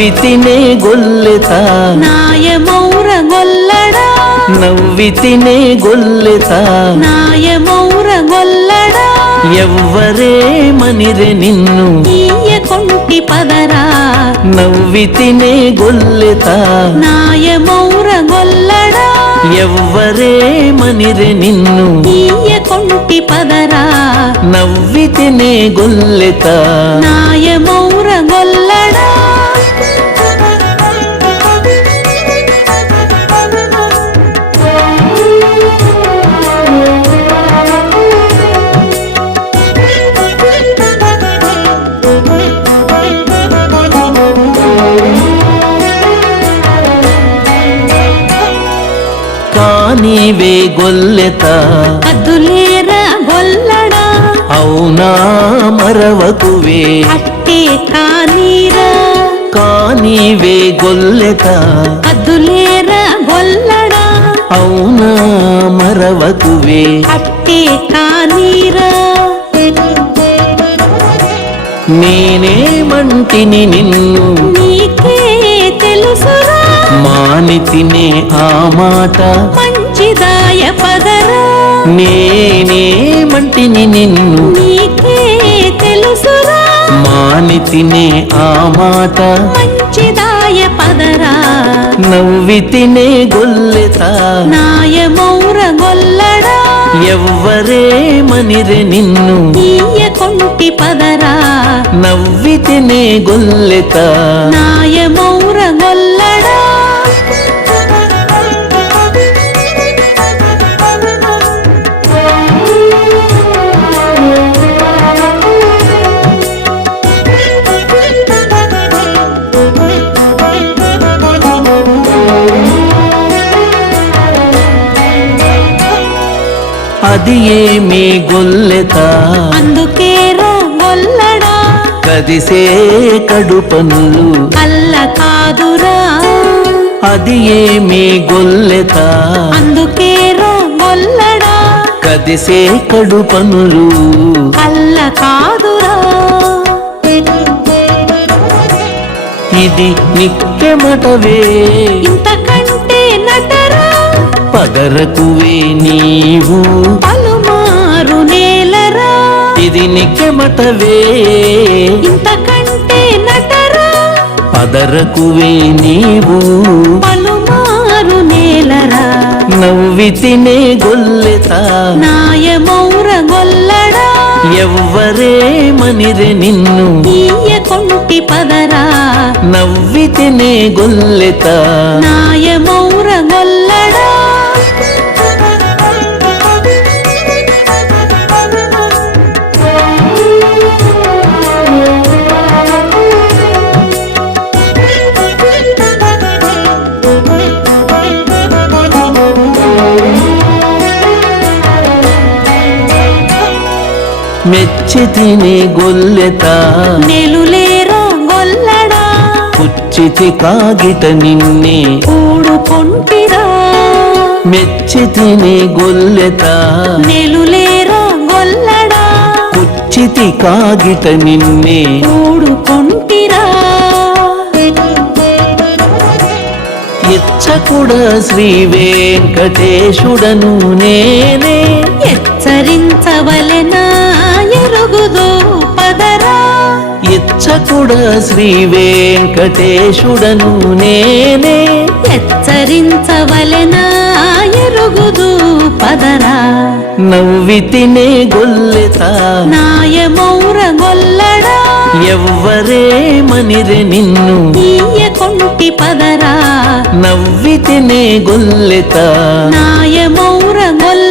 ನವ್ವಿತಿನೇ ಗೊಲ್ಲೆತ ನಾಯಮೌರ ಗೊಲ್ಲಡ ನವ್ವಿತಿನೇ ಗೊಲ್ಲೆತ ನಾಯಮೌರ ಗೊಲ್ಲಡ ಎವ್ವರೇ ಮನಿರೆ ನಿನ್ನು ಈಯ ಕೊಂಟಿ ಪದರ ನವ್ವಿತಿನೇ ಗೊಲ್ಲೆತ ನಾಯಮೌರ ಗೊಲ್ಲಡ ಎವ್ವರೇ ಮನಿರೆ ನಿನ್ನು ಈಯ ಕೊಂಟಿ ಪದರ ನವ್ವಿತಿನೇ ಗೊಲ್ಲೆತ ನಾಯಮೌರ ಗೊಲ್ಲಡ కానీవే గొల్లెత అద్దులేర గొల్లడ అవునా మరవకువే అట్టే కానీర కానీవే గొల్లెత అద్దులేర గొల్లడ అవునా మరవకువే అట్టే కానీర నేనేమంటిని నిన్ను నీకే తెలుసురా మానితినే ఆ మాట మంచిదాయ పదరా నేనేమంటిని నిన్ను నీకే తెలుసురా మానితినే ఆ మాట మంచిదాయ పదరా నవ్వితినే గొల్లెత నాయమౌర గొల్లడ ఎవ్వరే మనిరె నిన్ను ఈయ కొంటి పదరా నవ్వితినే గొల్లెత నాయమౌర గొల్లడ అది ఏమి గొల్లెత అందుకే రా గొల్లడ కదిసే కడుపనులు కల్ల కాదురా అది ఏమి గొల్లెత అందుకే రా గొల్లడ కదిసే కడుపనులు కల్ల కాదురా ఇది నిక్కెమటవే ఇంతకంటే నటరా పదరకువే నీవు పలుమారు నేలరా ఇది నిక్కెమటవే ఇంతకంటే నటరా పదరకువే నీవు పలుమారు నేలరా నవ్వితినే గొల్లెత నాయమౌర గొల్లడ ఎవ్వరే మనిరె నిన్ను ఈయ కొంటి పదరా నవ్వితినే గొల్లెత నాయమౌర గొల్లడ మెచ్చితినే గొల్లెత నెలులేరా గొల్లడ పుచ్చితి కాగిట నిన్నే కూడుకొంటిరా మెచ్చితినే గొల్లెత నెలులేరా గొల్లడ పుచ్చితి కాగిట నిన్నే కూడుకొంటిరా ఇచ్చకుడ శ్రీ వెంకటేశుడను నేనే హెచ్చరించవలెనా ఎరుగుదు పదరా ఇచ్చకుడ శ్రీ వెంకటేశుడను నేనే హెచ్చరించవలెనా ఎరుగుదు పదరా నవ్వితినే గొల్లెత నాయమౌర గొల్లడ ఎవ్వరే మనిరె నిన్ను ఈయ కొంటి పదరా నవ్వితినే గొల్లెత నాయమౌర గొల్ల